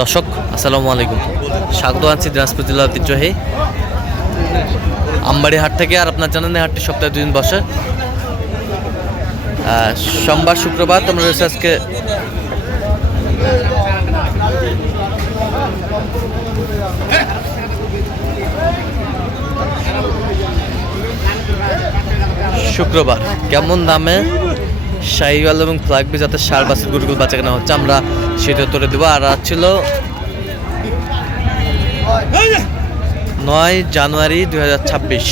দর্শক, আসসালামু আলাইকুম। স্বাগত আছি দিনাজপুর জেলা ঐতিহ্যহী আমবাড়ি হাট থেকে আর আপনার জানেন হাটটি সপ্তাহে দুদিন বসে। সোমবার, শুক্রবার তোমরা রয়েছে আজকে শুক্রবার। কেমন দামে শাহিওয়াল এবং ফ্লাগবি যাতে সার বাসের গুরুগুল বাচ্চা কেনা হচ্ছে আমরা সেটা তুলে দেবো। আর আজ ছিল নয় জানুয়ারি দুই হাজার ছাব্বিশ।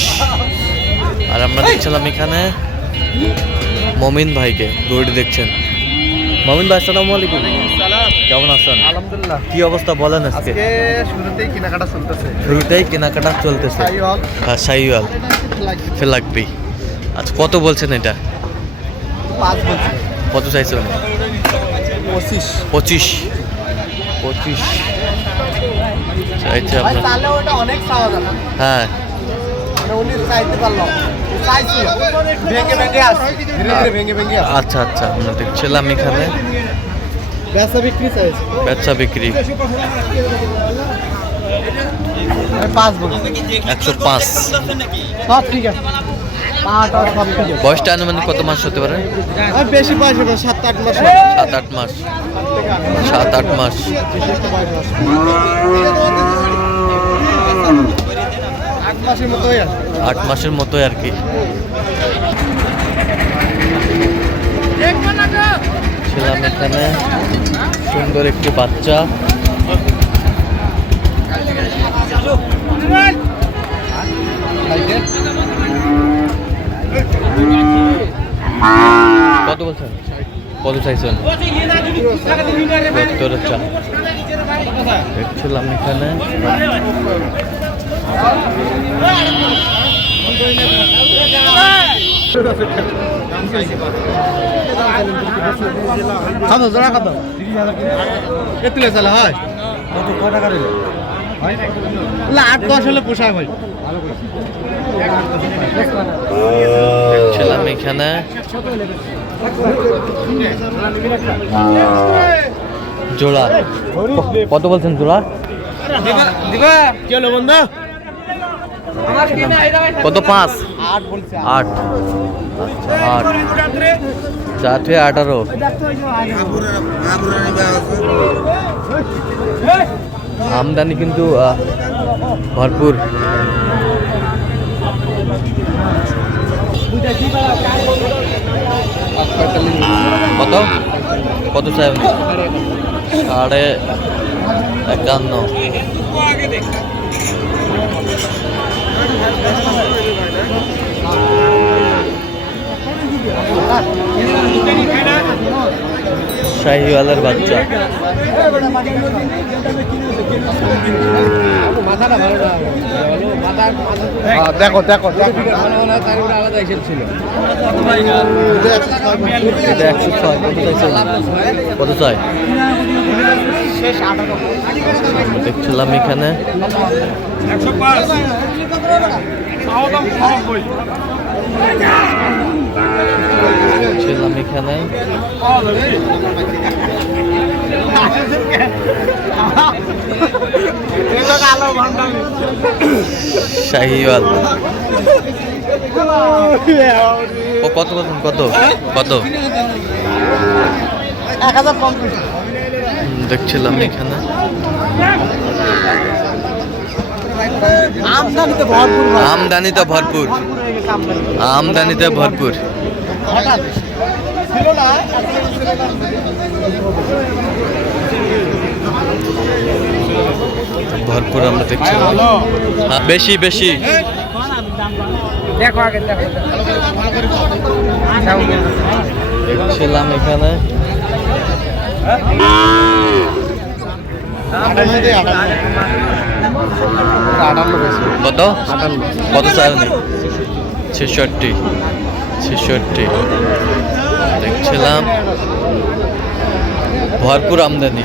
আর আমরা দেখছিলাম এখানে মমিন ভাইকে গরুটি দেখছেন? মমিন ভাই আসসালামু আলাইকুম। কেমন আছেন? আলহামদুলিল্লাহ। কি অবস্থা বলেন আজকে? শুরুতেই কেনাকাটা চলতেছে। শুরুতেই কেনাকাটা চলতেছে। হ্যাঁ আচ্ছা কত বলছেন এটা? পাঁচ বছর কত চাইছেন পঁচিশ। পঁচিশ। পঁচিশ। চাইছে আপনার। তাহলে ওটা অনেক চাওয়া যাবে হ্যাঁ। মানে উনি চাইতে পারল। চাইছিল ভেঙে ভেঙে আসছে। ধীরে ধীরে ভেঙে ভেঙে আচ্ছা আচ্ছা আমরা দেখছিলাম এখানে। বেচা বিক্রি চাইছে। বেচা বিক্রি। পাঁচ একশো পাঁচ। সব ঠিক আছে। বয়সটা আনুমানিক কত মাস হতে পারে? বেশি বয়স হবে সাত আট মাস সাত আট মাস। সাত আট মাস। মাসের মতোই আট মাসের মতোই আর কি। ছিলাম এখানে। সুন্দর একটি বাচ্চা। চাইছেন? সত্তরের চা দেখছিলাম এখানে। কত জোড়া কত এ তুলে চলে হয়। না, আট দশ হলে পোষায় ভাই ছিলাম এখানে। জোড়া। কত বলছেন জোড়া? কত পাঁচ? আট বলছে। আট। আচ্ছা আট। চারটে আঠারো। আমদানি কিন্তু ভরপুর। কত? কত চাই? সাড়ে একান্ন। শাহিওয়ালের বাচ্চা। দেখো দেখো দেখো। কত চাই? দেখছিলাম এখানে। ছিলাম এখানে। শাহিওয়াল। ও কত কত? কত? হুম, দেখছিলাম এখানে। আমদানিতে ভরপুর আমদানিতে ভরপুর। আমদানিতে ভরপুর। ছিল না। ভরপুর আমরা দেখছিলাম হ্যাঁ, বেশি বেশি। দেখো আগে দেখো। দেখছিলাম এখানে। কত? কত চাই উনি ছেষট্টি। ছেষট্টি। দেখছিলাম। ভরপুর আমদানি।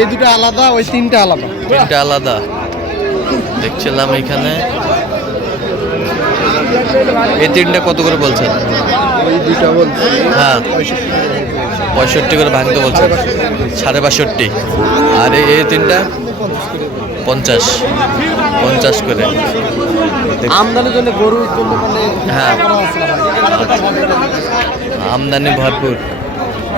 এই দুটো আলাদা ওই তিনটা আলাদা। তিনটা আলাদা। দেখছিলাম এখানে। এই তিনটা কত করে বলছেন? হ্যাঁ। পঁয়ষট্টি করে ভাঙতে বলছেন। সাড়ে বাষট্টি। আর এই তিনটা? পঞ্চাশ। পঞ্চাশ করে। আমদানির জন্য গরুর মানে হ্যাঁ। আমদানি ভরপুর।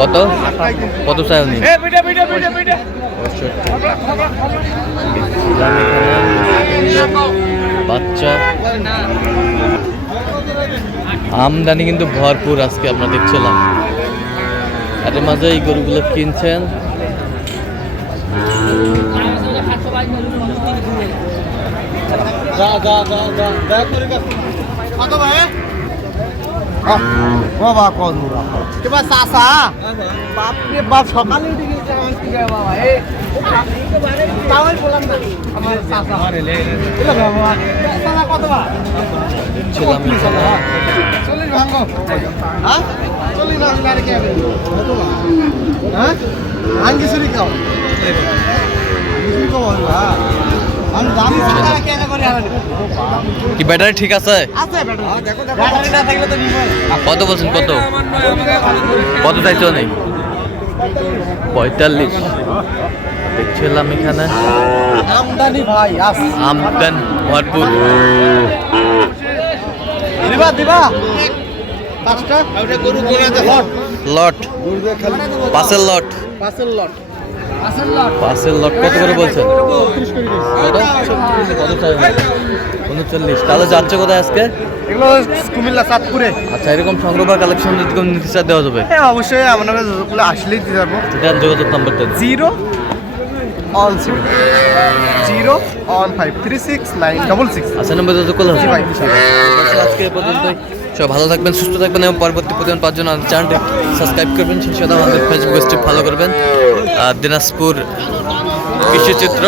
কত? কত চাই উনি? বাচ্চা। আমদানি কিন্তু ভরপুর আজকে আমরা দেখছিলাম। এর মাঝে এই গরুগুলো কিনছেন। যা যা যা যা। যা করে কত ভাই বাবা কোন মুরা কেবা সাসা বাপ রে বাপ সকালে উঠে গেছে আমার কি রে বাবা এ তাওয়াই বললাম না আমার সাসা আরে লে লে বাবা সাসা কত বা ছিলাম এখানে চল্লিশ ভাঙো হ্যাঁ চল্লিশ ভাঙো আর কে হবে কত বা হ্যাঁ আঙ্গি সুরি খাও সুরি খাও কি ব্যাটারি ঠিক আছে? আছে ব্যাটারি। দেখো দেখো। ব্যাটারি না থাকলে তো নিবই কত বলছেন কত? কত চাইছো নেই পঁয়তাল্লিশ। দেখছিলাম এখানে। আমদানি ভাই আমদান ভরপুর। দিবা দিবা। পাঁচটা? ওটা গরু কিনে দে লট। পাঁচের লট। পাঁচের লট। পাঁচের লট। কত করে বলছেন? চাই উনচল্লিশ তাহলে যাচ্ছে কোথায় আজকে? এগুলো কুমিল্লা চাঁদপুরে। আচ্ছা এরকম সংগ্রহ কালেকশন যদি কোনো নিতে চায় দেওয়া যাবে? হ্যাঁ অবশ্যই আমার নামে যতগুলো আসলেই দিতে পারব। এটা যোগাযোগ নাম্বার দেন। Zero one six zero one five three six nine double six. আচ্ছা নম্বর যোগাযোগ করলে। আচ্ছা, আজকে এ পর্যন্তই। সব ভালো থাকবেন, সুস্থ থাকবেন এবং পরবর্তী প্রতিদিন পাওয়ার জন্য চ্যানেলটি সাবস্ক্রাইব করবেন। সেই সাথে আমাদের ফেসবুক পেজটি ফলো করবেন। আর দিনাজপুর কৃষিচিত্র।